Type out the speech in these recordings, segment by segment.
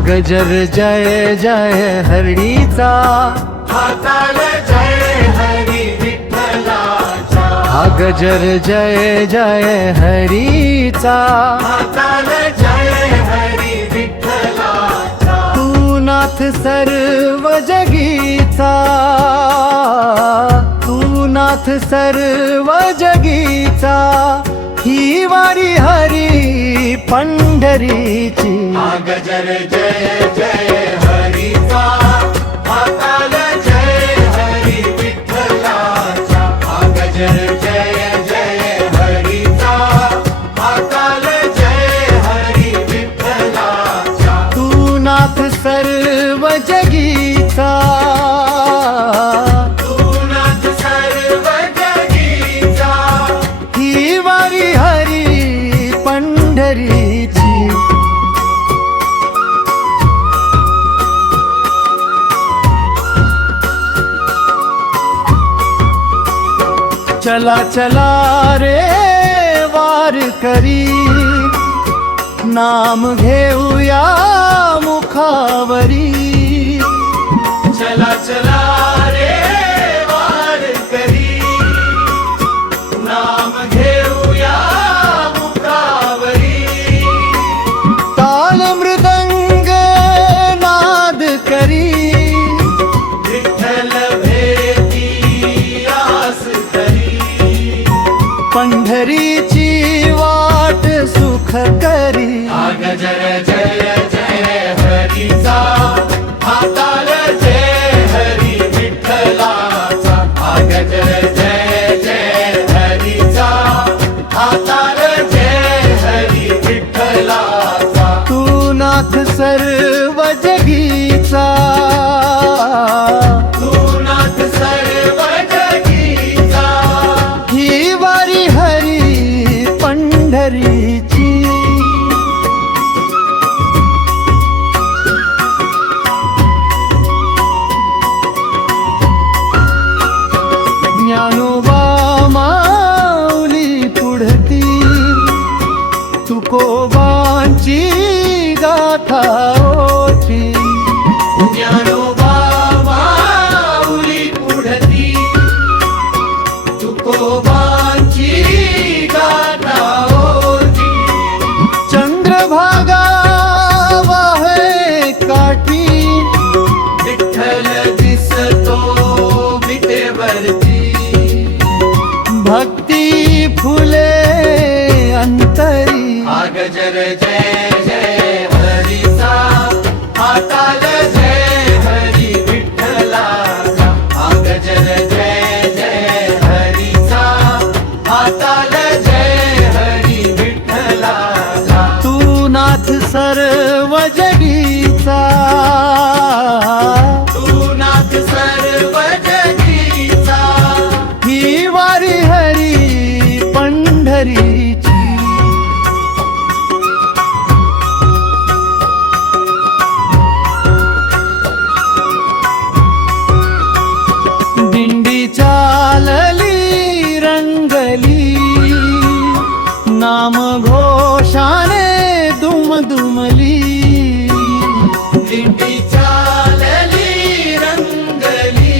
गजर जय जय हरीचा, हाताल जय हरी विठ्ठलाच्या, हा गजर जय जय हरीचा, हाताल जय हरी विठ्ठलाच्या, तू नाथ सर्व जगीचा, तू नाथ सर्व जगीचा, ही वारी हरी पंढरीची, गजर जय जय हरीचा, हाताल जय हरी विठ्ठलाच्या, गजर जय जय हरीचा, हाताल जय हरी विठ्ठलाच्या, तू नाथ सर्व जगीचा, तू नाथ सर्व जगीचा, ही वारी हरी पंढरीची. चला चला रे वारकरी, नाम घेऊया मुखावरी, चला चला रे वारकरी, नाम घेऊया मुखावरी, ताल मृदंग नाद करी, विठ्ठल भेटी आस धरी, पंढरीची वाट सुख करी. गजर जय जय हरीचा, हाताल जय हरी विठ्ठलाचा, गजर जय जय हरीचा, हाताल जय हरी विठ्ठलाचा, तू नाथ सर्व जगीचा, तू नाथ सर्व जगीचा, ही वारी हरी पंढरीची. ज्ञानोबा माऊली पुढती, तुकोबांची गाथा ओठी, ज्ञानोबा माऊली पुढती, तुकोबांची गाथा होती, चंद्रभागा वाहे काठी, विठ्ठल दिसतो विटेवरती, भक्ती फुले अंतरी. गजर जय जय हरीचा, हाताल जय हरी विठ्ठलाचा, गजर जय जय हरीचा, हाताल जय हरी विठ्ठलाचा, तू नाथ सर्व जगीचा, तू नाथ सर्व जगीचा, ही वारी हरी पंढरीची. दिंडी चालली रंगली, नाम घोषाने दुमदुमली, दिंडी चालली रंगली,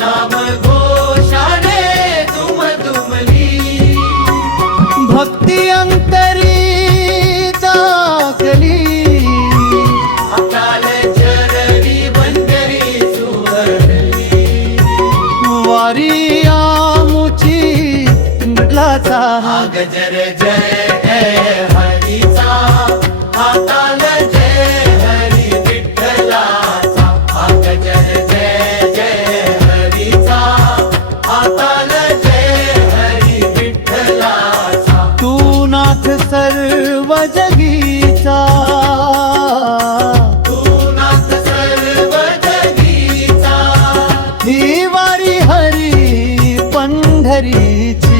नाम घोषाने दुमदुमली, भक्ती अंतरी दाखली, हाताल जररी बंदरी सुवरली, वारी आमुची लाचा, गजर जय हरीचा, हाताल जय हरी विठ्ठलाचा, गजर जय जय हरीचा, हाताल जय हरी विठ्ठलाचा, तू नाथ सर्व जगीचा, तू नाथ सर्व जगीचा, ही वारी हरी पंढरीची.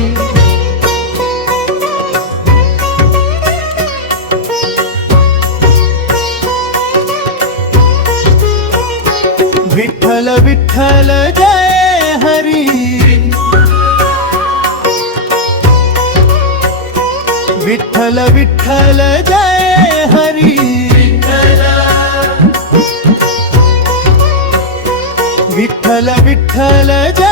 विठ्ठल विठ्ठल जय हरी, विठ्ठल विठ्ठल जय हरी, विठ्ठल विठ्ठल जय